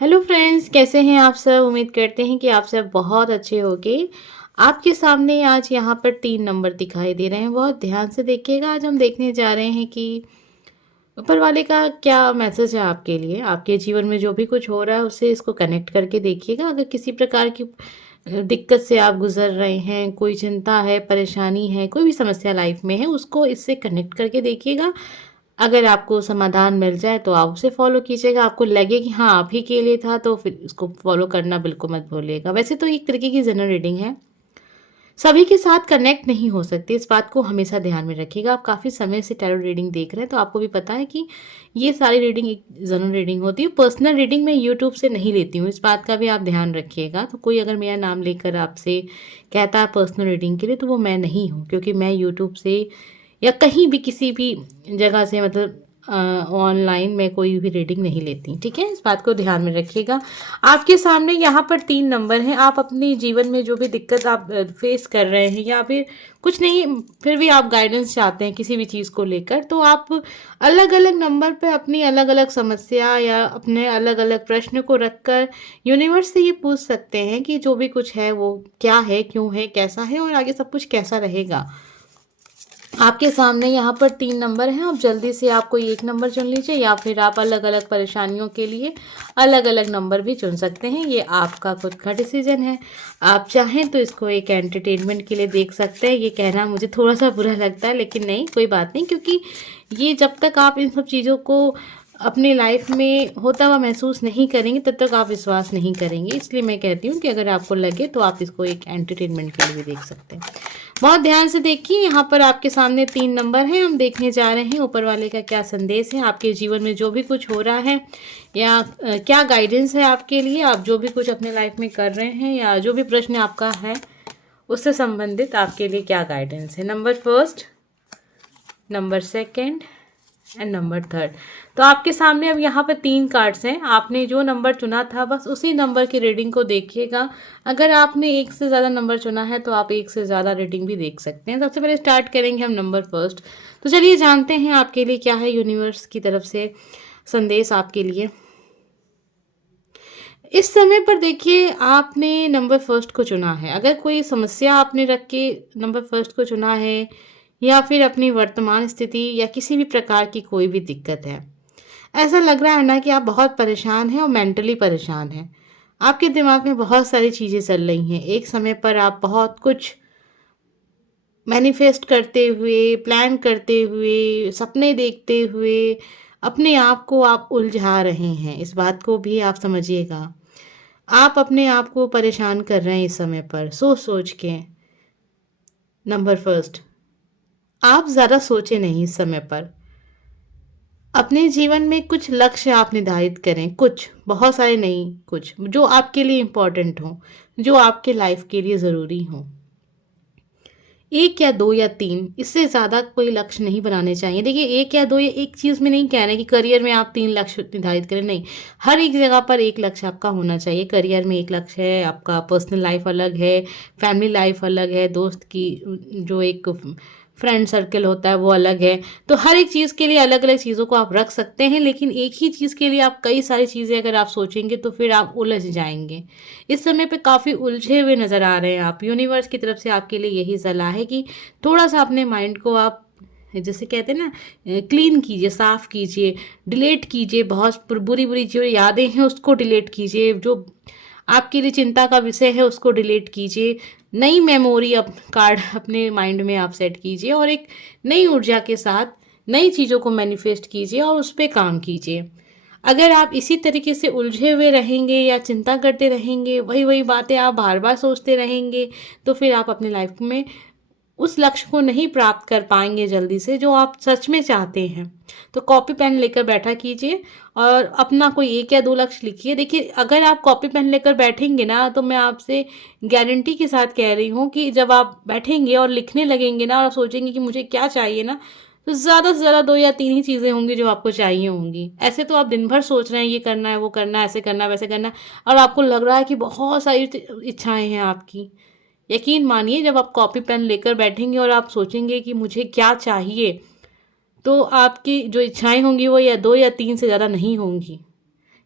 Hello friends, कैसे हैं आप सब। उम्मीद करते हैं कि आप सब बहुत अच्छे होंगे। आपके सामने आज यहाँ पर 3 नंबर दिखाई दे रहे हैं। बहुत ध्यान से देखिएगा। आज हम देखने जा रहे हैं कि ऊपर वाले का क्या मैसेज है आपके लिए। आपके जीवन में जो भी कुछ हो रहा है उससे इसको कनेक्ट करके देखिएगा। अगर किसी प्रकार की दिक्कत से आप गुजर रहे हैं, कोई चिंता है, परेशानी है, कोई भी समस्या लाइफ में है, उसको इससे कनेक्ट करके देखिएगा। अगर आपको समाधान मिल जाए तो आप उसे फॉलो कीजिएगा। आपको लगे कि हाँ आप ही के लिए था तो फिर उसको फॉलो करना बिल्कुल मत भूलिएगा। वैसे तो एक तरीके की जनरल रीडिंग है, सभी के साथ कनेक्ट नहीं हो सकती। इस बात को हमेशा ध्यान में रखिएगा। आप काफ़ी समय से टैरो रीडिंग देख रहे हैं तो आपको भी पता है कि ये सारी रीडिंग एक जनरल रीडिंग होती है। पर्सनल रीडिंग मैं यूट्यूब से नहीं लेती हूँ, इस बात का भी आप ध्यान रखिएगा। तो कोई अगर मेरा नाम लेकर आपसे कहता है पर्सनल रीडिंग के लिए तो वो मैं नहीं हूँ, क्योंकि मैं यूट्यूब से या कहीं भी किसी भी जगह से मतलब ऑनलाइन मैं कोई भी रीडिंग नहीं लेती। ठीक है, इस बात को ध्यान में रखिएगा। आपके सामने यहाँ पर 3 नंबर हैं। आप अपने जीवन में जो भी दिक्कत आप फेस कर रहे हैं या फिर कुछ नहीं, फिर भी आप गाइडेंस चाहते हैं किसी भी चीज़ को लेकर, तो आप अलग अलग नंबर पे अपनी अलग अलग समस्या या अपने अलग अलग प्रश्न को रखकर यूनिवर्स से ये पूछ सकते हैं कि जो भी कुछ है वो क्या है, क्यों है, कैसा है और आगे सब कुछ कैसा रहेगा। आपके सामने यहाँ पर 3 नंबर हैं। अब जल्दी से आप कोई एक नंबर चुन लीजिए या फिर आप अलग अलग परेशानियों के लिए अलग अलग नंबर भी चुन सकते हैं। ये आपका खुद का डिसीजन है। आप चाहें तो इसको एक एंटरटेनमेंट के लिए देख सकते हैं। ये कहना मुझे थोड़ा सा बुरा लगता है, लेकिन नहीं, कोई बात नहीं, क्योंकि ये जब तक आप इन सब चीज़ों को अपनी लाइफ में होता हुआ महसूस नहीं करेंगे तब तक आप विश्वास नहीं करेंगे। इसलिए मैं कहती हूँ कि अगर आपको लगे तो आप इसको एक एंटरटेनमेंट के लिए भी देख सकते हैं। बहुत ध्यान से देखिए। यहाँ पर आपके सामने 3 नंबर हैं। हम देखने जा रहे हैं ऊपर वाले का क्या संदेश है आपके जीवन में जो भी कुछ हो रहा है, या क्या गाइडेंस है आपके लिए। आप जो भी कुछ अपने लाइफ में कर रहे हैं या जो भी प्रश्न आपका है उससे संबंधित आपके लिए क्या गाइडेंस है। Number first, number second and number third. तो आपके सामने अब यहाँ पर 3 कार्ड्स हैं। आपने जो नंबर चुना था बस उसी नंबर की रीडिंग को देखिएगा। अगर आपने एक से ज़्यादा नंबर चुना है तो आप एक से ज़्यादा रीडिंग भी देख सकते हैं। सबसे पहले स्टार्ट करेंगे हम नंबर फर्स्ट। तो चलिए जानते हैं आपके लिए क्या है यूनिवर्स की तरफ से संदेश आपके लिए इस समय पर। देखिए, आपने नंबर फर्स्ट को चुना है। अगर कोई समस्या आपने रख के नंबर फर्स्ट को चुना है या फिर अपनी वर्तमान स्थिति या किसी भी प्रकार की कोई भी दिक्कत है, ऐसा लग रहा है ना कि आप बहुत परेशान हैं और मेंटली परेशान हैं। आपके दिमाग में बहुत सारी चीज़ें चल रही हैं। एक समय पर आप बहुत कुछ मैनिफेस्ट करते हुए, प्लान करते हुए, सपने देखते हुए अपने आप को आप उलझा रहे हैं। इस बात को भी आप समझिएगा। आप अपने आप को परेशान कर रहे हैं इस समय पर सोच सोच के। नंबर फर्स्ट, आप ज़्यादा सोचे नहीं इस समय पर। अपने जीवन में कुछ लक्ष्य आप निर्धारित करें, कुछ, बहुत सारे नहीं, कुछ जो आपके लिए इम्पोर्टेंट हो, जो आपके लाइफ के लिए ज़रूरी हो। एक या दो या तीन, इससे ज़्यादा कोई लक्ष्य नहीं बनाने चाहिए। देखिए, एक या दो या एक चीज़ में नहीं कह रहे कि करियर में आप 3 लक्ष्य निर्धारित करें, नहीं। हर एक जगह पर एक लक्ष्य आपका होना चाहिए। करियर में एक लक्ष्य है आपका, पर्सनल लाइफ अलग है, फैमिली लाइफ अलग है, दोस्त की जो एक फ्रेंड सर्कल होता है वो अलग है। तो हर एक चीज़ के लिए अलग अलग चीज़ों को आप रख सकते हैं, लेकिन एक ही चीज़ के लिए आप कई सारी चीज़ें अगर आप सोचेंगे तो फिर आप उलझ जाएंगे। इस समय पे काफ़ी उलझे हुए नज़र आ रहे हैं आप। यूनिवर्स की तरफ से आपके लिए यही सलाह है कि थोड़ा सा अपने माइंड को आप, जैसे कहते हैं ना, क्लीन कीजिए, साफ़ कीजिए, डिलीट कीजिए। बहुत बुरी बुरी जो यादें हैं उसको डिलीट कीजिए। जो आपके लिए चिंता का विषय है उसको डिलीट कीजिए। नई मेमोरी कार्ड अपने माइंड में आप सेट कीजिए और एक नई ऊर्जा के साथ नई चीज़ों को मैनिफेस्ट कीजिए और उस पर काम कीजिए। अगर आप इसी तरीके से उलझे हुए रहेंगे या चिंता करते रहेंगे, वही वही बातें आप बार बार सोचते रहेंगे, तो फिर आप अपनी लाइफ में उस लक्ष्य को नहीं प्राप्त कर पाएंगे जल्दी से जो आप सच में चाहते हैं। तो कॉपी पेन लेकर बैठा कीजिए और अपना कोई एक या दो लक्ष्य लिखिए। देखिए, अगर आप कॉपी पेन लेकर बैठेंगे ना तो मैं आपसे गारंटी के साथ कह रही हूँ कि जब आप बैठेंगे और लिखने लगेंगे ना और सोचेंगे कि मुझे क्या चाहिए ना, तो ज़्यादा से ज़्यादा दो या तीन ही चीज़ें होंगी जो आपको चाहिए होंगी। ऐसे तो आप दिन भर सोच रहे हैं ये करना है, वो करना है, ऐसे करना है, वैसे करना है, और आपको लग रहा है कि बहुत सारी इच्छाएं हैं आपकी। यकीन मानिए, जब आप कॉपी पेन लेकर बैठेंगे और आप सोचेंगे कि मुझे क्या चाहिए, तो आपकी जो इच्छाएं होंगी वो या दो या तीन से ज़्यादा नहीं होंगी।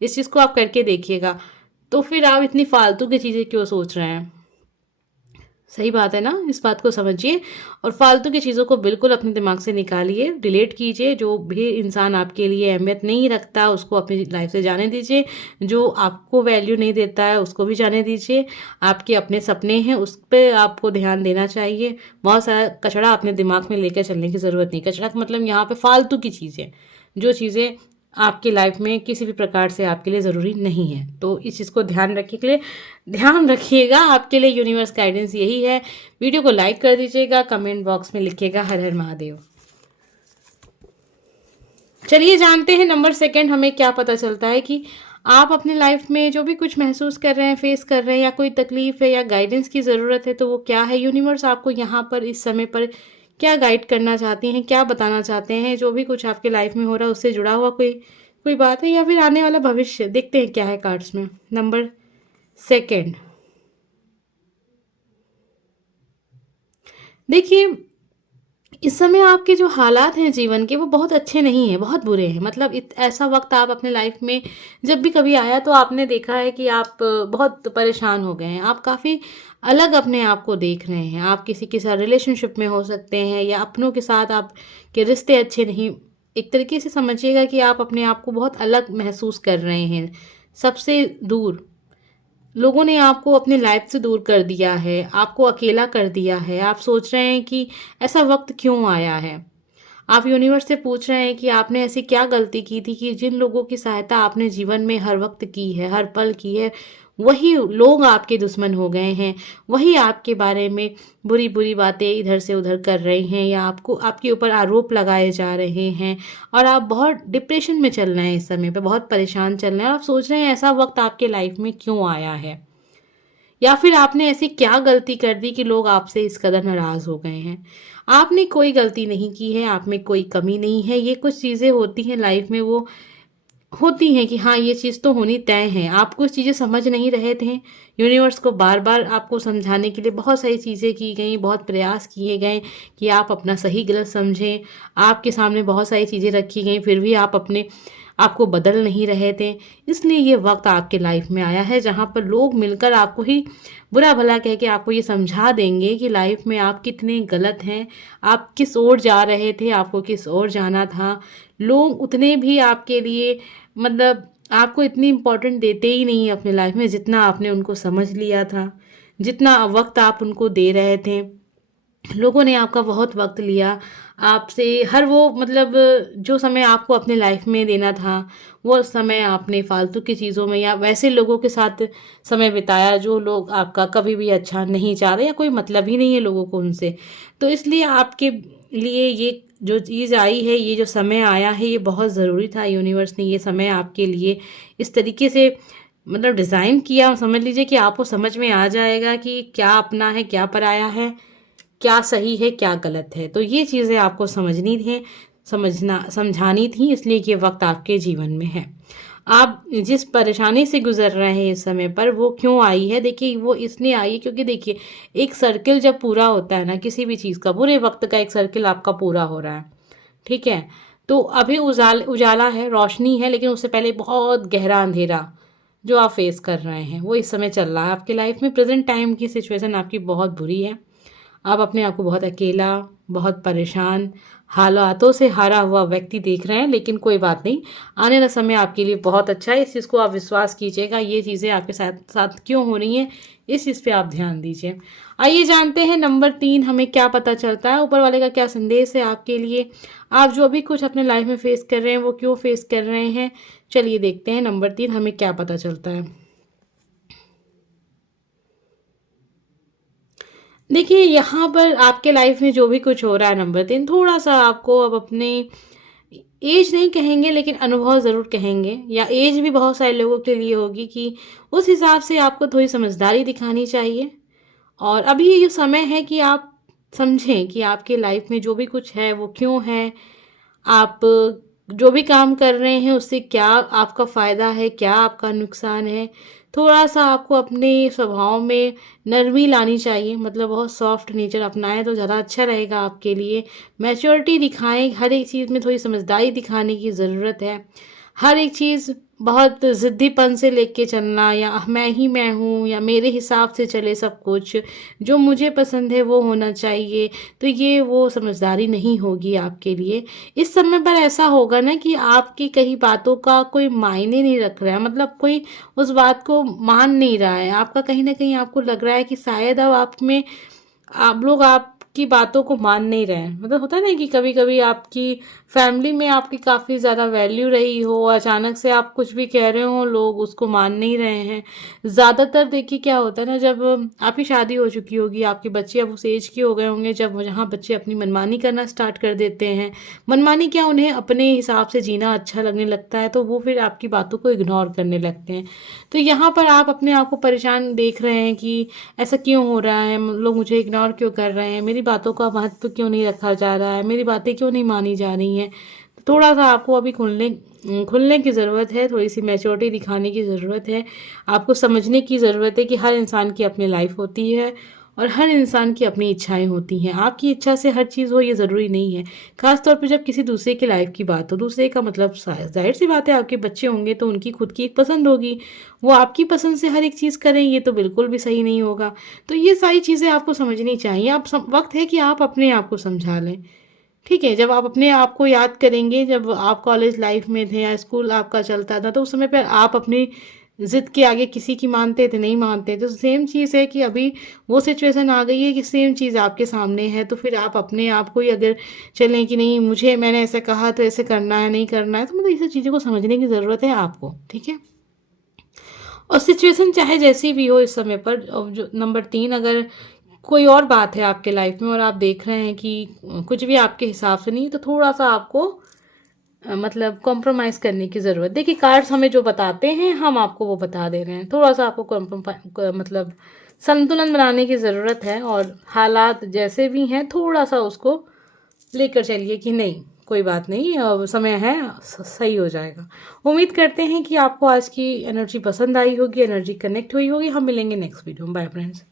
इस चीज़ को आप करके देखिएगा। तो फिर आप इतनी फालतू की चीज़ें क्यों सोच रहे हैं? सही बात है ना? इस बात को समझिए और फालतू की चीज़ों को बिल्कुल अपने दिमाग से निकालिए, डिलीट कीजिए। जो भी इंसान आपके लिए अहमियत नहीं रखता, उसको अपनी लाइफ से जाने दीजिए। जो आपको वैल्यू नहीं देता है, उसको भी जाने दीजिए। आपके अपने सपने हैं, उस पे आपको ध्यान देना चाहिए। बहुत सारा कचरा अपने दिमाग में लेकर चलने की ज़रूरत नहीं। कचरा का मतलब यहाँ पे फालतू की चीज़ें, जो चीज़ें आपकी लाइफ में किसी भी प्रकार से आपके लिए ज़रूरी नहीं है। तो इस चीज़ को ध्यान रखिएगा। आपके लिए यूनिवर्स गाइडेंस यही है। वीडियो को लाइक कर दीजिएगा, कमेंट बॉक्स में लिखिएगा हर हर महादेव। चलिए जानते हैं नंबर सेकंड हमें क्या पता चलता है कि आप अपने लाइफ में जो भी कुछ महसूस कर रहे हैं, फेस कर रहे हैं, या कोई तकलीफ है या गाइडेंस की ज़रूरत है, तो वो क्या है। यूनिवर्स आपको यहाँ पर इस समय पर क्या गाइड करना चाहती हैं, क्या बताना चाहते हैं। जो भी कुछ आपके लाइफ में हो रहा है उससे जुड़ा हुआ कोई कोई बात है या फिर आने वाला भविष्य। देखते हैं क्या है कार्ड्स में। नंबर सेकंड, देखिए इस समय आपके जो हालात हैं जीवन के वो बहुत अच्छे नहीं हैं, बहुत बुरे हैं। मतलब ऐसा वक्त आप अपने लाइफ में जब भी कभी आया तो आपने देखा है कि आप बहुत परेशान हो गए हैं। आप काफ़ी अलग अपने आप को देख रहे हैं। आप किसी के साथ रिलेशनशिप में हो सकते हैं या अपनों के साथ आपके रिश्ते अच्छे नहीं। एक तरीके से समझिएगा कि आप अपने आप को बहुत अलग महसूस कर रहे हैं, सबसे दूर। लोगों ने आपको अपनी लाइफ से दूर कर दिया है, आपको अकेला कर दिया है। आप सोच रहे हैं कि ऐसा वक्त क्यों आया है। आप यूनिवर्स से पूछ रहे हैं कि आपने ऐसी क्या गलती की थी कि जिन लोगों की सहायता आपने जीवन में हर वक्त की है, हर पल की है, वही लोग आपके दुश्मन हो गए हैं। वही आपके बारे में बुरी बुरी बातें इधर से उधर कर रहे हैं या आपको आपके ऊपर आरोप लगाए जा रहे हैं। और आप बहुत डिप्रेशन में चल रहे हैं, इस समय पे बहुत परेशान चल रहे हैं। और आप सोच रहे हैं ऐसा वक्त आपके लाइफ में क्यों आया है, या फिर आपने ऐसी क्या गलती कर दी कि लोग आपसे इस कदर नाराज़ हो गए हैं। आपने कोई गलती नहीं की है, आप में कोई कमी नहीं है। ये कुछ चीज़ें होती हैं लाइफ में, वो होती हैं कि हाँ ये चीज़ तो होनी तय है। आप कुछ चीज़ें समझ नहीं रहे थे। यूनिवर्स को बार बार आपको समझाने के लिए बहुत सारी चीज़ें की गई, बहुत प्रयास किए गए कि आप अपना सही गलत समझें। आपके सामने बहुत सारी चीज़ें रखी गई, फिर भी आप अपने आपको बदल नहीं रहे थे। इसलिए ये वक्त आपके लाइफ में आया है जहाँ पर लोग मिलकर आपको ही बुरा भला कह के आपको ये समझा देंगे कि लाइफ में आप कितने गलत हैं, आप किस ओर जा रहे थे, आपको किस ओर जाना था। लोग उतने भी आपके लिए मतलब आपको इतनी इम्पोर्टेंट देते ही नहीं है अपने लाइफ में जितना आपने उनको समझ लिया था, जितना वक्त आप उनको दे रहे थे। लोगों ने आपका बहुत वक्त लिया आपसे। हर वो मतलब जो समय आपको अपने लाइफ में देना था, वो समय आपने फालतू की चीज़ों में या वैसे लोगों के साथ समय बिताया जो लोग आपका कभी भी अच्छा नहीं चाह रहे या कोई मतलब ही नहीं है लोगों को उनसे। तो इसलिए आपके लिए ये जो चीज़ आई है, ये जो समय आया है, ये बहुत ज़रूरी था। यूनिवर्स ने ये समय आपके लिए इस तरीके से मतलब डिज़ाइन किया, समझ लीजिए कि आपको समझ में आ जाएगा कि क्या अपना है, क्या पराया है, क्या सही है, क्या गलत है। तो ये चीज़ें आपको समझनी थी, समझानी थी, इसलिए ये वक्त आपके जीवन में है। आप जिस परेशानी से गुजर रहे हैं इस समय पर, वो क्यों आई है। देखिए वो इसलिए आई है क्योंकि देखिए एक सर्किल जब पूरा होता है ना किसी भी चीज़ का, बुरे वक्त का एक सर्किल आपका पूरा हो रहा है, ठीक है। तो अभी उजाला है, रोशनी है, लेकिन उससे पहले बहुत गहरा अंधेरा जो आप फेस कर रहे हैं वो इस समय चल रहा है आपकी लाइफ में। प्रेजेंट टाइम की सिचुएशन आपकी बहुत बुरी है। आप अपने आप को बहुत अकेला, बहुत परेशान, हालातों से हारा हुआ व्यक्ति देख रहे हैं, लेकिन कोई बात नहीं, आने वाला समय आपके लिए बहुत अच्छा है। इस चीज़ को आप विश्वास कीजिएगा। ये चीज़ें आपके साथ साथ क्यों हो रही हैं, इस चीज़ पे आप ध्यान दीजिए। आइए जानते हैं नंबर 3 हमें क्या पता चलता है, ऊपर वाले का क्या संदेश है आपके लिए। आप जो भी कुछ अपने लाइफ में फेस कर रहे हैं वो क्यों फेस कर रहे हैं। चलिए देखते हैं नंबर 3 हमें क्या पता चलता है। देखिए यहाँ पर आपके लाइफ में जो भी कुछ हो रहा है नंबर 3, थोड़ा सा आपको अब अपने एज नहीं कहेंगे लेकिन अनुभव ज़रूर कहेंगे, या एज भी बहुत सारे लोगों के लिए होगी कि उस हिसाब से आपको थोड़ी समझदारी दिखानी चाहिए। और अभी ये समय है कि आप समझें कि आपके लाइफ में जो भी कुछ है वो क्यों है। आप जो भी काम कर रहे हैं उससे क्या आपका फ़ायदा है, क्या आपका नुकसान है। थोड़ा सा आपको अपने स्वभाव में नरमी लानी चाहिए, मतलब बहुत सॉफ्ट नेचर अपनाएं तो ज़्यादा अच्छा रहेगा आपके लिए। मैच्योरिटी दिखाएं, हर एक चीज़ में थोड़ी समझदारी दिखाने की ज़रूरत है। हर एक चीज़ बहुत ज़िद्दीपन से लेके चलना, या मैं हूँ, या मेरे हिसाब से चले सब कुछ, जो मुझे पसंद है वो होना चाहिए, तो ये वो समझदारी नहीं होगी आपके लिए। इस समय पर ऐसा होगा ना कि आपकी कई बातों का कोई मायने नहीं रख रहा है, मतलब कोई उस बात को मान नहीं रहा है आपका, कहीं ना कहीं आपको लग रहा है कि शायद अब आप में आप लोग आपकी बातों को मान नहीं रहे हैं। मतलब होता है ना कि कभी कभी आपकी फैमिली में आपकी काफ़ी ज़्यादा वैल्यू रही हो, अचानक से आप कुछ भी कह रहे हो लोग उसको मान नहीं रहे हैं। ज़्यादातर देखिए क्या होता है ना, जब आपकी शादी हो चुकी होगी, आपके बच्चे अब उस एज के हो गए होंगे जब जहाँ बच्चे अपनी मनमानी करना स्टार्ट कर देते हैं। मनमानी क्या, उन्हें अपने हिसाब से जीना अच्छा लगने लगता है, तो वो फिर आपकी बातों को इग्नोर करने लगते हैं। तो यहाँ पर आप अपने आप को परेशान देख रहे हैं कि ऐसा क्यों हो रहा है, लोग मुझे इग्नोर क्यों कर रहे हैं, मेरी बातों का महत्व क्यों नहीं रखा जा रहा है, मेरी बातें क्यों नहीं मानी जा रही हैं। थोड़ा सा आपको अभी खुलने की ज़रूरत है, थोड़ी सी मैच्योरिटी दिखाने की ज़रूरत है। आपको समझने की ज़रूरत है कि हर इंसान की अपनी लाइफ होती है और हर इंसान की अपनी इच्छाएं होती हैं। आपकी इच्छा से हर चीज़ हो ये ज़रूरी नहीं है। खास तौर पे जब किसी दूसरे की लाइफ की बात हो, दूसरे का मतलब जाहिर सी बात है, आपके बच्चे होंगे तो उनकी खुद की एक पसंद होगी, वो आपकी पसंद से हर एक चीज़ करें, ये तो बिल्कुल भी सही नहीं होगा। तो ये सारी चीज़ें आपको समझनी चाहिए। वक्त है कि आप अपने आप को समझा लें। ठीक है, जब आप अपने आप को याद करेंगे, जब आप कॉलेज लाइफ में थे या स्कूल आपका चलता था, तो उस समय पर आप अपनी ज़िद के आगे किसी की मानते थे, नहीं मानते। तो सेम चीज़ है कि अभी वो सिचुएशन आ गई है कि सेम चीज़ आपके सामने है, तो फिर आप अपने आप को ही अगर चलें कि नहीं, मुझे मैंने ऐसा कहा तो ऐसे करना है, नहीं करना है, तो मतलब ये सब चीज़ों को समझने की ज़रूरत है आपको। ठीक है, और सिचुएशन चाहे जैसी भी हो इस समय पर, जो नंबर 3, अगर कोई और बात है आपके लाइफ में और आप देख रहे हैं कि कुछ भी आपके हिसाब से नहीं, तो थोड़ा सा आपको मतलब कॉम्प्रोमाइज़ करने की ज़रूरत। देखिए कार्ड्स हमें जो बताते हैं हम आपको वो बता दे रहे हैं, थोड़ा सा आपको मतलब संतुलन बनाने की ज़रूरत है, और हालात जैसे भी हैं थोड़ा सा उसको लेकर चलिए कि नहीं, कोई बात नहीं, अब समय है, सही हो जाएगा। उम्मीद करते हैं कि आपको आज की एनर्जी पसंद आई होगी, एनर्जी कनेक्ट हुई होगी। हम मिलेंगे नेक्स्ट वीडियो में। Bye friends.